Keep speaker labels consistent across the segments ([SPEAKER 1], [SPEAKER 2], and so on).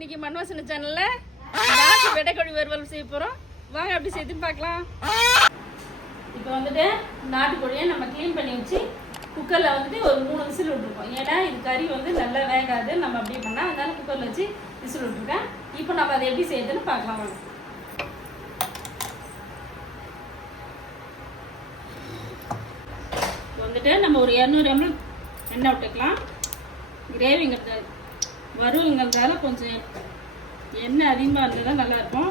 [SPEAKER 1] இன்னைக்கு மன்வாசன சேனல்ல நாட்டு வெடைக்கொழி வறுவல் செய்ய போறோம். வாங்க அப்படி செய்துன்னு பார்க்கலாம். இப்போ வந்துட்டு நாட்டுக்கோழியை நம்ம க்ளீன் பண்ணி வச்சு குக்கரில் வந்துட்டு ஒரு மூணு விசில் விட்டுருக்கோம். ஏன்னா இது கறி வந்து நல்லா வேகாது. நம்ம அப்படியே பண்ணால் அதனால குக்கரில் வச்சு விசில் விட்டுருக்கேன். இப்போ நம்ம அதை எப்படி செய்யுதுன்னு பார்க்கலாம் வாங்க. இப்போ வந்துட்டு நம்ம ஒரு இரநூறு எம்எல் எண்ணெய் விட்டுக்கலாம். கிரேவிங்கிறது வறுவங்கிறதால கொஞ்சம் எண்ணெய் அதிகமாக இருந்ததுதான் நல்லாயிருக்கும்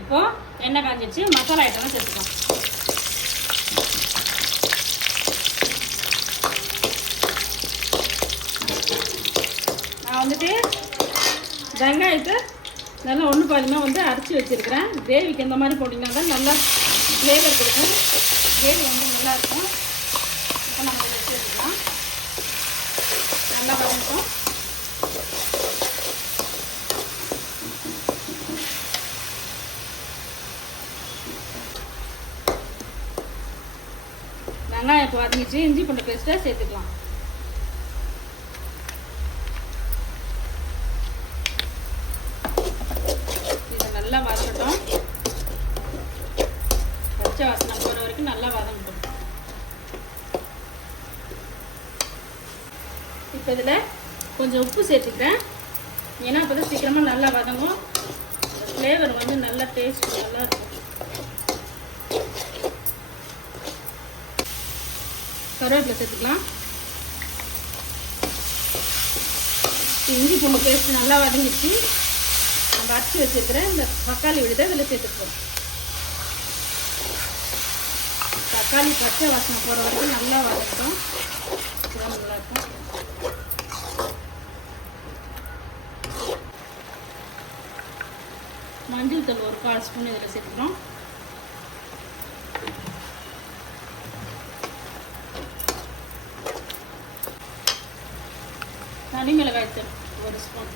[SPEAKER 1] இப்போ எண்ணெய் காஞ்சிச்சு மசாலா ஐட்டம்லாம் சேர்த்துக்கோம் நான் வந்துட்டு வெங்காயத்தை நல்லா ஒன்று பாதிமாக வந்து அரைச்சி வச்சுருக்கிறேன். கிரேவிக்கு இந்த மாதிரி போட்டிங்கன்னா தான் நல்லா ஃப்ளேவர் கொடுக்கும். கிரேவி வந்து நல்லாயிருக்கும் இருக்கும் இப்போ நம்ம இதை வச்சுருக்கலாம் நல்லா வெங்காயம் இப்போ வதங்கிச்சு இஞ்சி பூண்டு பேஸ்ட்டை சேர்த்துக்கலாம் இதை நல்லா வதங்கட்டும் பச்சை வாசனை போகிற வரைக்கும் நல்லா வதங்கட்டும் இப்போ இதில் கொஞ்சம் உப்பு சேர்த்துக்கிறேன். ஏன்னா அப்போ தான் சீக்கிரமாக நல்லா வதங்கும். ஃப்ளேவர் வந்து நல்லா டேஸ்ட் நல்லா இருக்கும். கருவேப்பிலை சேர்த்துக்கலாம். இஞ்சி பூண்டு பேஸ்ட் நல்லா வதங்கிச்சு நம்ம அரைச்சி வச்சுருக்கிறேன் இந்த தக்காளி விழுத இதில் சேர்த்துப்போம் தக்காளி பச்சை வாசனை போகிற வரைக்கும் நல்லா வதக்கும் இதான் நல்லாயிருக்கும் மஞ்சள் தூள் ஒரு கால் ஸ்பூன் இதில் சேர்த்துக்கிறோம். தனி மிளகாய் தூள் ஒரு ஸ்பூன்.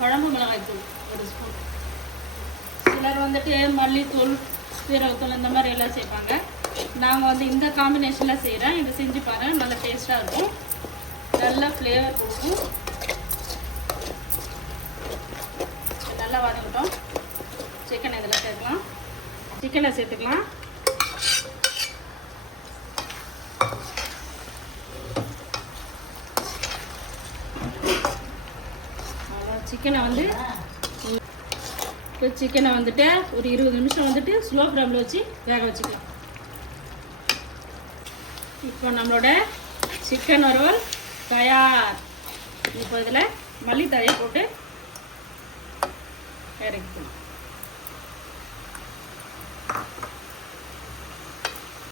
[SPEAKER 1] குழம்பு மிளகாய் தூள் ஒரு ஸ்பூன். சிலர் வந்துட்டு மல்லித்தூள் சீரகத்தூள் இந்த மாதிரி எல்லாம் சேர்ப்பாங்க. நாங்கள் வந்து இந்த காம்பினேஷனில் செய்கிறேன் இதை செஞ்சு பாருங்கள் நல்ல டேஸ்ட்டாக இருக்கும். நல்ல ஃப்ளேவர் கொடுக்கும் நல்லா வதங்கட்டும். சிக்கனை இதில் சேர்க்கலாம். சிக்கனை சேர்த்துக்கலாம். சிக்கனை வந்து இப்போ சிக்கனை வந்துட்டு ஒரு இருபது நிமிஷம் வந்துட்டு ஸ்லோ ஃப்ளேமில் வச்சு வேக வச்சுக்கலாம். இப்போ நம்மளோட சிக்கன் வறுவல் தயார். இப்போ இதில் மல்லித்தழையை போட்டு இறக்கிக்கணும்.